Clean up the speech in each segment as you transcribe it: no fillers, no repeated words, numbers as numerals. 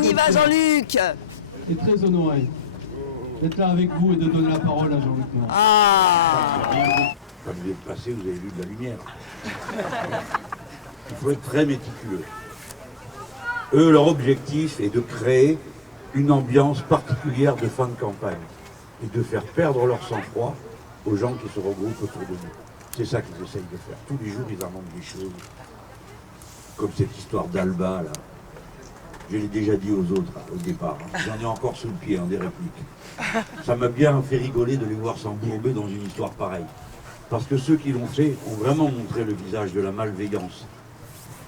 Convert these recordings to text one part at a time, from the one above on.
on y va Jean-Luc. Et très honoré d'être là avec vous et de donner la parole à Jean-Luc Mélenchon. Quand vous êtes passé, vous avez vu de la lumière. Il faut être très méticuleux. Eux, leur objectif est de créer une ambiance particulière de fin de campagne et de faire perdre leur sang-froid aux gens qui se regroupent autour de nous. C'est ça qu'ils essayent de faire. Tous les jours, ils inventent des choses. Comme cette histoire d'Alba, là. Je l'ai déjà dit aux autres, au départ. J'en ai encore sous le pied, des répliques. Ça m'a bien fait rigoler de les voir s'embourber dans une histoire pareille. Parce que ceux qui l'ont fait ont vraiment montré le visage de la malveillance.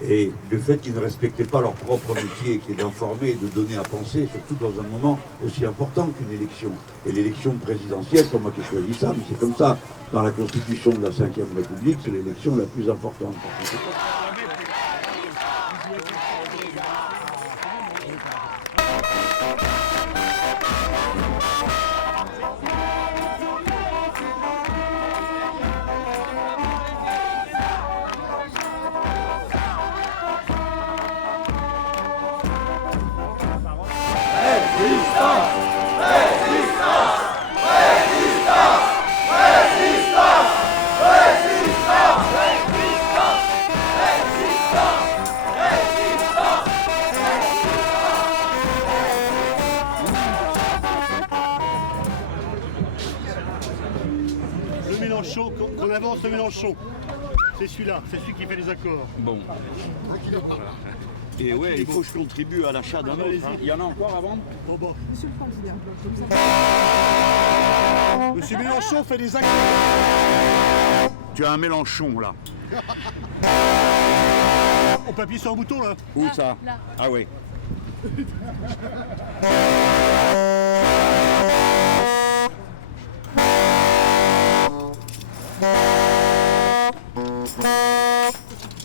Et le fait qu'ils ne respectaient pas leur propre métier, qui est d'informer et de donner à penser, surtout dans un moment aussi important qu'une élection. Et l'élection présidentielle, c'est pas moi qui ai choisi ça, mais c'est comme ça. Dans la Constitution de la Ve République, c'est l'élection la plus importante. Qu'on avance le Mélenchon. C'est celui-là, c'est celui qui fait les accords. Bon. Et ouais, il faut que je contribue à l'achat d'un autre. Il y en a encore à vendre? Bon, bon. Monsieur Mélenchon fait des accords. Tu as un Mélenchon là. On peut appuyer sur un bouton là. Où ça? Là. Ah oui.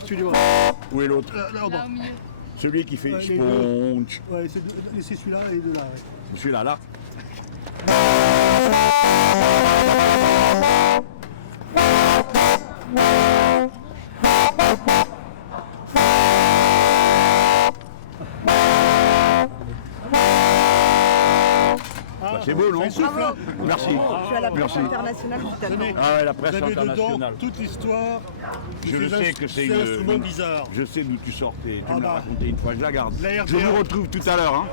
Celui-là. Où est l'autre? Là en bas. Celui qui fait les sponge. Ouais, c'est celui-là et de là. Ouais. Celui-là, là. C'est beau, non? Merci. Je suis à la presse internationale qui t'attend. Ah ouais, la presse Vous avez internationale. dedans toute l'histoire. Je sais que c'est un instrument bizarre. Je sais d'où tu sortais. Tu me l'as bah. raconté une fois, je la garde. La Je vous retrouve tout à l'heure. Hein.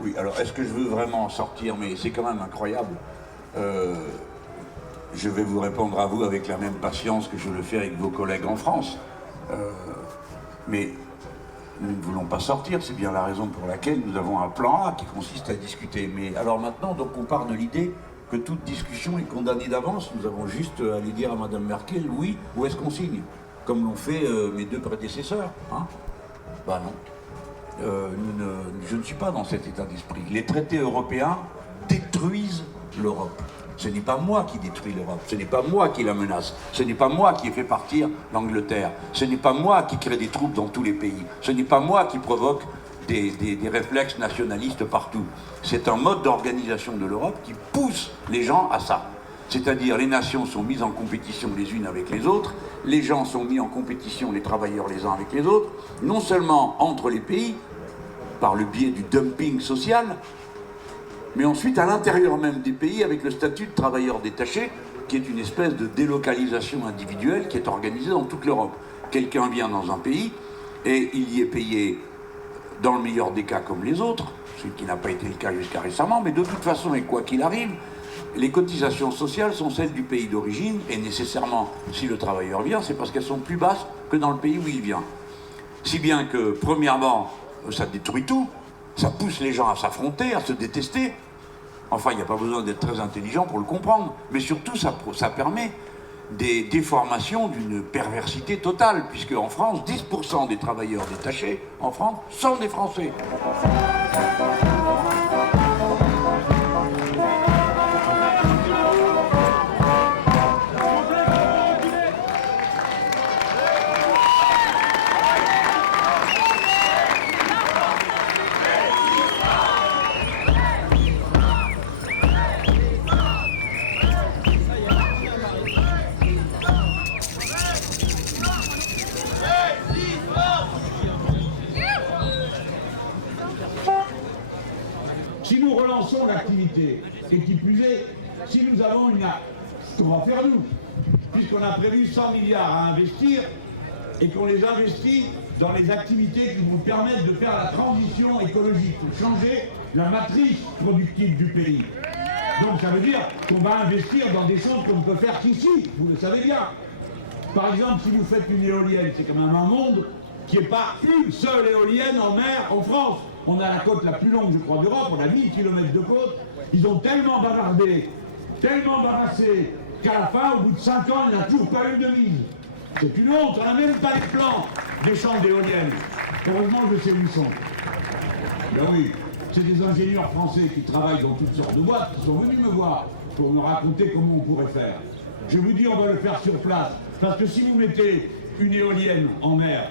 Oui, alors est-ce que je veux vraiment sortir? Mais c'est quand même incroyable. Je vais vous répondre à vous avec la même patience que je le fais avec vos collègues en France. Mais nous ne voulons pas sortir, c'est bien la raison pour laquelle nous avons un plan A qui consiste à discuter. Mais alors maintenant, donc on part de l'idée que toute discussion est condamnée d'avance. Nous avons juste à aller dire à Madame Merkel, oui, où est-ce qu'on signe? Comme l'ont fait mes deux prédécesseurs. Hein? Bah non. Je ne suis pas dans cet état d'esprit. Les traités européens détruisent l'Europe. Ce n'est pas moi qui détruis l'Europe, ce n'est pas moi qui la menace, ce n'est pas moi qui ai fait partir l'Angleterre, ce n'est pas moi qui crée des troupes dans tous les pays, ce n'est pas moi qui provoque des réflexes nationalistes partout. C'est un mode d'organisation de l'Europe qui pousse les gens à ça. C'est-à-dire les nations sont mises en compétition les unes avec les autres, les gens sont mis en compétition, les travailleurs les uns avec les autres, non seulement entre les pays, par le biais du dumping social, mais ensuite à l'intérieur même des pays avec le statut de travailleur détaché, qui est une espèce de délocalisation individuelle qui est organisée dans toute l'Europe. Quelqu'un vient dans un pays et il y est payé, dans le meilleur des cas, comme les autres, ce qui n'a pas été le cas jusqu'à récemment, mais de toute façon, et quoi qu'il arrive, les cotisations sociales sont celles du pays d'origine, et nécessairement, si le travailleur vient, c'est parce qu'elles sont plus basses que dans le pays où il vient. Si bien que, premièrement, ça détruit tout, ça pousse les gens à s'affronter, à se détester. Enfin, il n'y a pas besoin d'être très intelligent pour le comprendre, mais surtout, ça permet des déformations d'une perversité totale, puisque en France, 10% des travailleurs détachés en France sont des Français. cessons l'activité. Et qui plus est, si nous avons ce qu'on va faire nous, puisqu'on a prévu 100 milliards à investir, et qu'on les investit dans les activités qui vont permettre de faire la transition écologique, pour changer la matrice productive du pays. Donc ça veut dire qu'on va investir dans des choses qu'on ne peut faire qu'ici, vous le savez bien. Par exemple, si vous faites une éolienne, c'est quand même un monde qui n'est pas une seule éolienne en mer en France. On a la côte la plus longue, je crois, d'Europe, on a 1000 km de côte. Ils ont tellement bavardé, tellement barassé, qu'à la fin, au bout de 5 ans, il n'y a toujours pas une de mise. C'est une honte, on n'a même pas les plans des champs d'éoliennes. Heureusement, je sais où ils sont. Ben oui, c'est des ingénieurs français qui travaillent dans toutes sortes de boîtes qui sont venus me voir pour me raconter comment on pourrait faire. Je vous dis, on va le faire sur place. Parce que si vous mettez une éolienne en mer,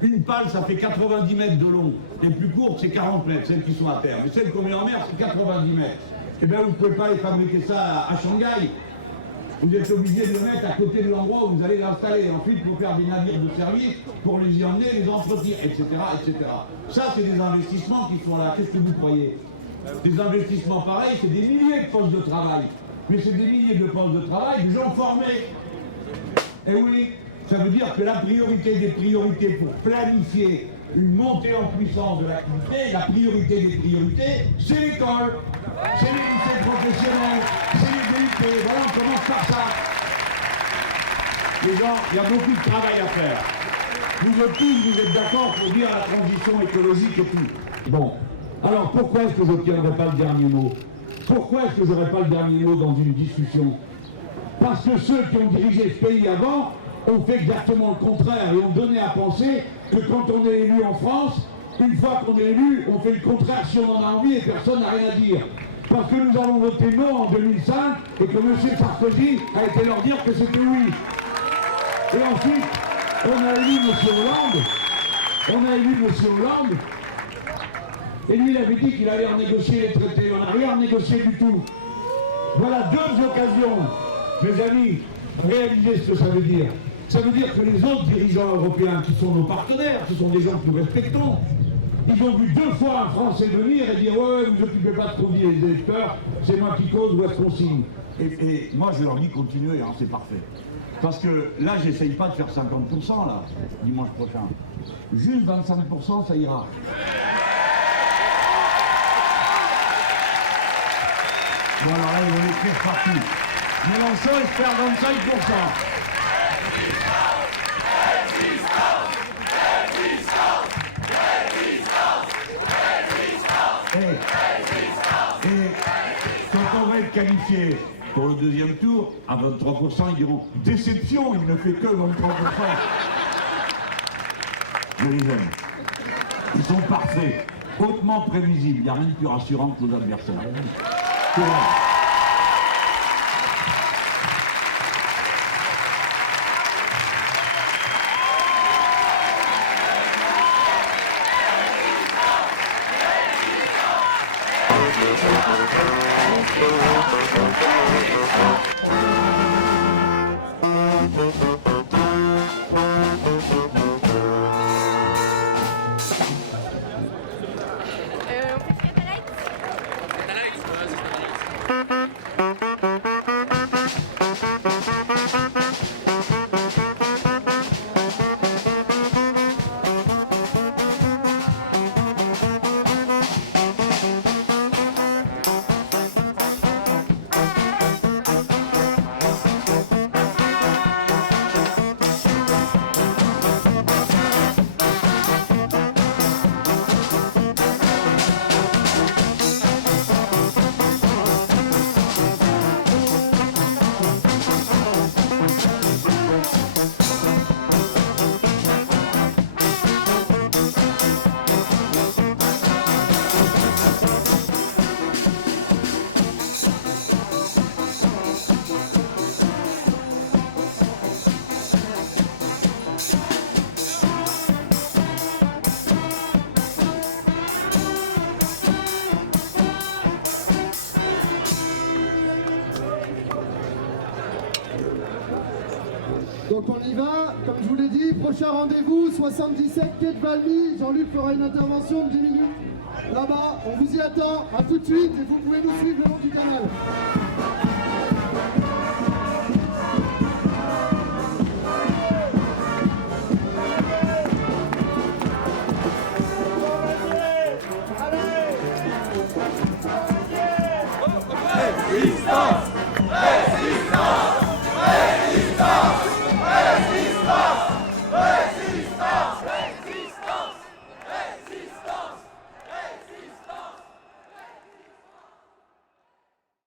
une pale, ça fait 90 mètres de long. Les plus courtes, c'est 40 mètres, celles qui sont à terre. Mais celles qu'on met en mer, c'est 90 mètres. Eh bien, vous ne pouvez pas les fabriquer ça à Shanghai. Vous êtes obligé de le mettre à côté de l'endroit où vous allez l'installer. Ensuite, il faut faire des navires de service pour les y emmener, les entretenir, etc., etc. Ça, c'est des investissements qui sont là. Qu'est-ce que vous croyez? Des investissements pareils, c'est des milliers de postes de travail. Mais c'est des milliers de postes de travail de gens formés. Et oui, ça veut dire que la priorité des priorités pour planifier une montée en puissance de l'activité, la priorité des priorités, c'est l'école, c'est les lycées professionnels, c'est les DUT, voilà, on commence par ça. Les gens, il y a beaucoup de travail à faire. Vous êtes tous, vous êtes d'accord pour dire la transition écologique et tout. Bon, alors pourquoi est-ce que je ne tiendrai pas le dernier mot? Pourquoi est-ce que je n'aurai pas le dernier mot dans une discussion? Parce que ceux qui ont dirigé ce pays avant ont fait exactement le contraire et ont donné à penser que quand on est élu en France, une fois qu'on est élu, on fait le contraire si on en a envie et personne n'a rien à dire. Parce que nous avons voté non en 2005 et que M. Sarkozy a été leur dire que c'était oui. Et ensuite, on a élu M. Hollande, et lui il avait dit qu'il allait renégocier les traités. On n'a rien renégocié du tout. Voilà deux occasions, mes amis, réalisez ce que ça veut dire. Ça veut dire que les autres dirigeants européens, qui sont nos partenaires, ce sont des gens que nous respectons, ils ont vu deux fois un Français venir et dire « Ouais, vous occupez pas trop des électeurs, c'est moi qui cause, où est-ce qu'on signe ?» Et moi, je leur dis « Continuez, hein, c'est parfait. » Parce que là, j'essaye pas de faire 50% là, dimanche prochain. Juste 25%, ça ira. Bon, alors là, ils vont l'écrire partout. Mélenchon espère 25%. Et quand on va être qualifié pour le deuxième tour, à 23%, ils diront « Déception, il ne fait que 23%. » Je les aime. Ils sont parfaits, hautement prévisibles. Il n'y a rien de plus rassurant que nos adversaires. C'est vrai. Donc on y va, comme je vous l'ai dit, prochain rendez-vous, 77 quai de Valmy. Jean-Luc fera une intervention de 10 minutes. là-bas, on vous y attend, à tout de suite et vous pouvez nous suivre le long du canal.